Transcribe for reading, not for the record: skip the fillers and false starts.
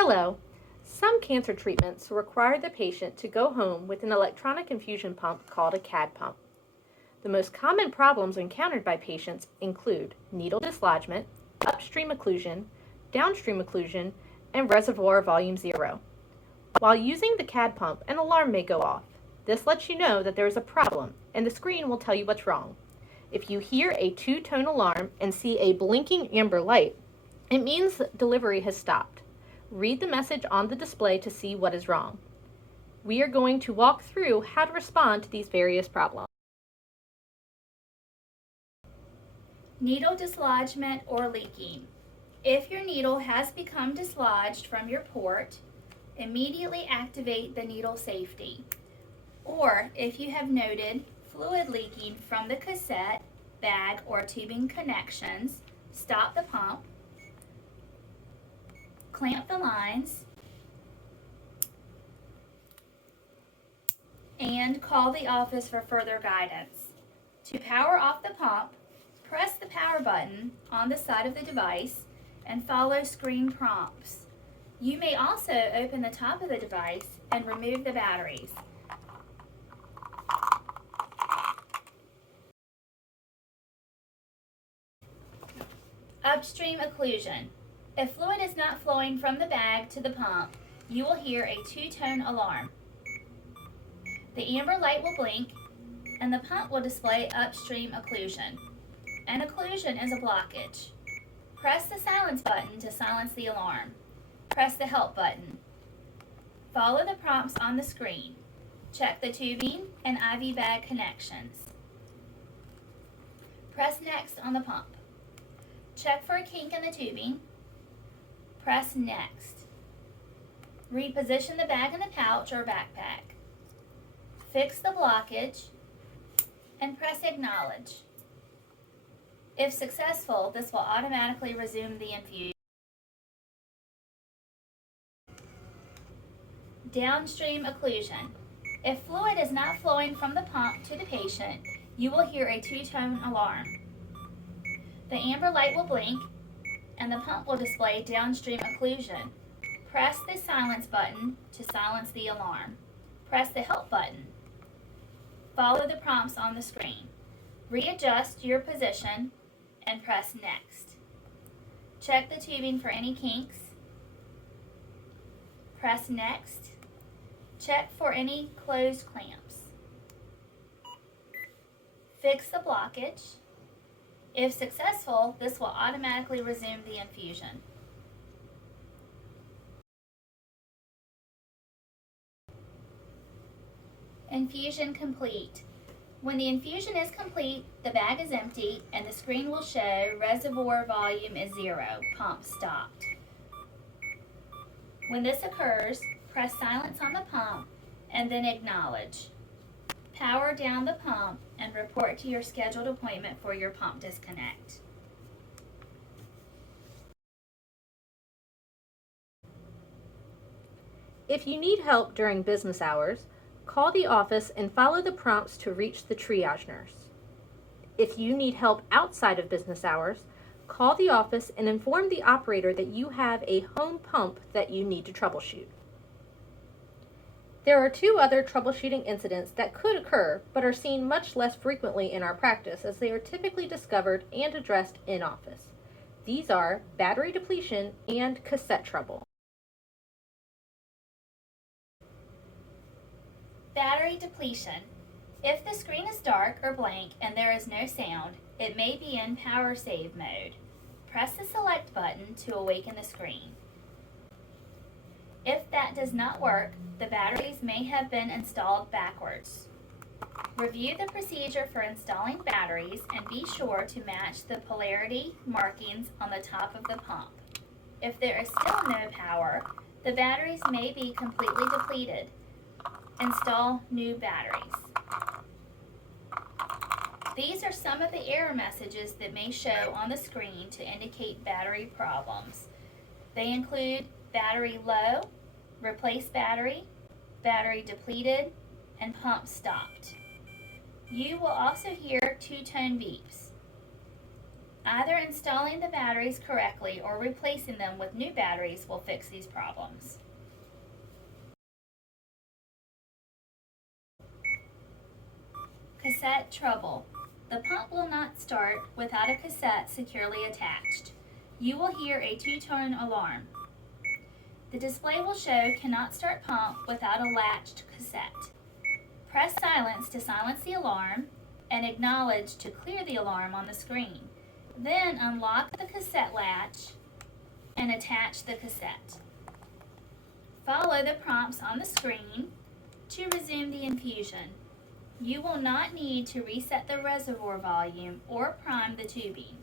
Hello. Some cancer treatments require the patient to go home with an electronic infusion pump called a CADD pump. The most common problems encountered by patients include needle dislodgment, upstream occlusion, downstream occlusion, and reservoir volume 0. While using the CADD pump, an alarm may go off. This lets you know that there is a problem, and the screen will tell you what's wrong. If you hear a two-tone alarm and see a blinking amber light, it means that delivery has stopped. Read the message on the display to see what is wrong. We are going to walk through how to respond to these various problems. Needle dislodgement or leaking. If your needle has become dislodged from your port, immediately activate the needle safety. Or if you have noted fluid leaking from the cassette, bag, or tubing connections, stop the pump, clamp the lines, and call the office for further guidance. To power off the pump, press the power button on the side of the device and follow screen prompts. You may also open the top of the device and remove the batteries. Upstream occlusion. If fluid is not flowing from the bag to the pump, you will hear a two-tone alarm. The amber light will blink and the pump will display upstream occlusion. An occlusion is a blockage. Press the silence button to silence the alarm. Press the help button. Follow the prompts on the screen. Check the tubing and IV bag connections. Press next on the pump. Check for a kink in the tubing. Press next. Reposition the bag in the pouch or backpack. Fix the blockage and press acknowledge. If successful, this will automatically resume the infusion. Downstream occlusion. If fluid is not flowing from the pump to the patient, you will hear a two-tone alarm. The amber light will blink and the pump will display downstream occlusion. Press the silence button to silence the alarm. Press the help button. Follow the prompts on the screen. Readjust your position and press next. Check the tubing for any kinks. Press next. Check for any closed clamps. Fix the blockage. If successful, this will automatically resume the infusion. Infusion complete. When the infusion is complete, the bag is empty and the screen will show reservoir volume is 0, pump stopped. When this occurs, press silence on the pump and then acknowledge. Power down the pump and report to your scheduled appointment for your pump disconnect. If you need help during business hours, call the office and follow the prompts to reach the triage nurse. If you need help outside of business hours, call the office and inform the operator that you have a home pump that you need to troubleshoot. There are two other troubleshooting incidents that could occur but are seen much less frequently in our practice as they are typically discovered and addressed in office. These are battery depletion and cassette trouble. Battery depletion. If the screen is dark or blank and there is no sound, it may be in power save mode. Press the select button to awaken the screen. If that does not work, the batteries may have been installed backwards. Review the procedure for installing batteries and be sure to match the polarity markings on the top of the pump. If there is still no power, the batteries may be completely depleted. Install new batteries. These are some of the error messages that may show on the screen to indicate battery problems. They include battery low, replace battery, battery depleted, and pump stopped. You will also hear two-tone beeps. Either installing the batteries correctly or replacing them with new batteries will fix these problems. Cassette trouble. The pump will not start without a cassette securely attached. You will hear a two-tone alarm. The display will show cannot start pump without a latched cassette. Press silence to silence the alarm and acknowledge to clear the alarm on the screen. Then unlock the cassette latch and attach the cassette. Follow the prompts on the screen to resume the infusion. You will not need to reset the reservoir volume or prime the tubing.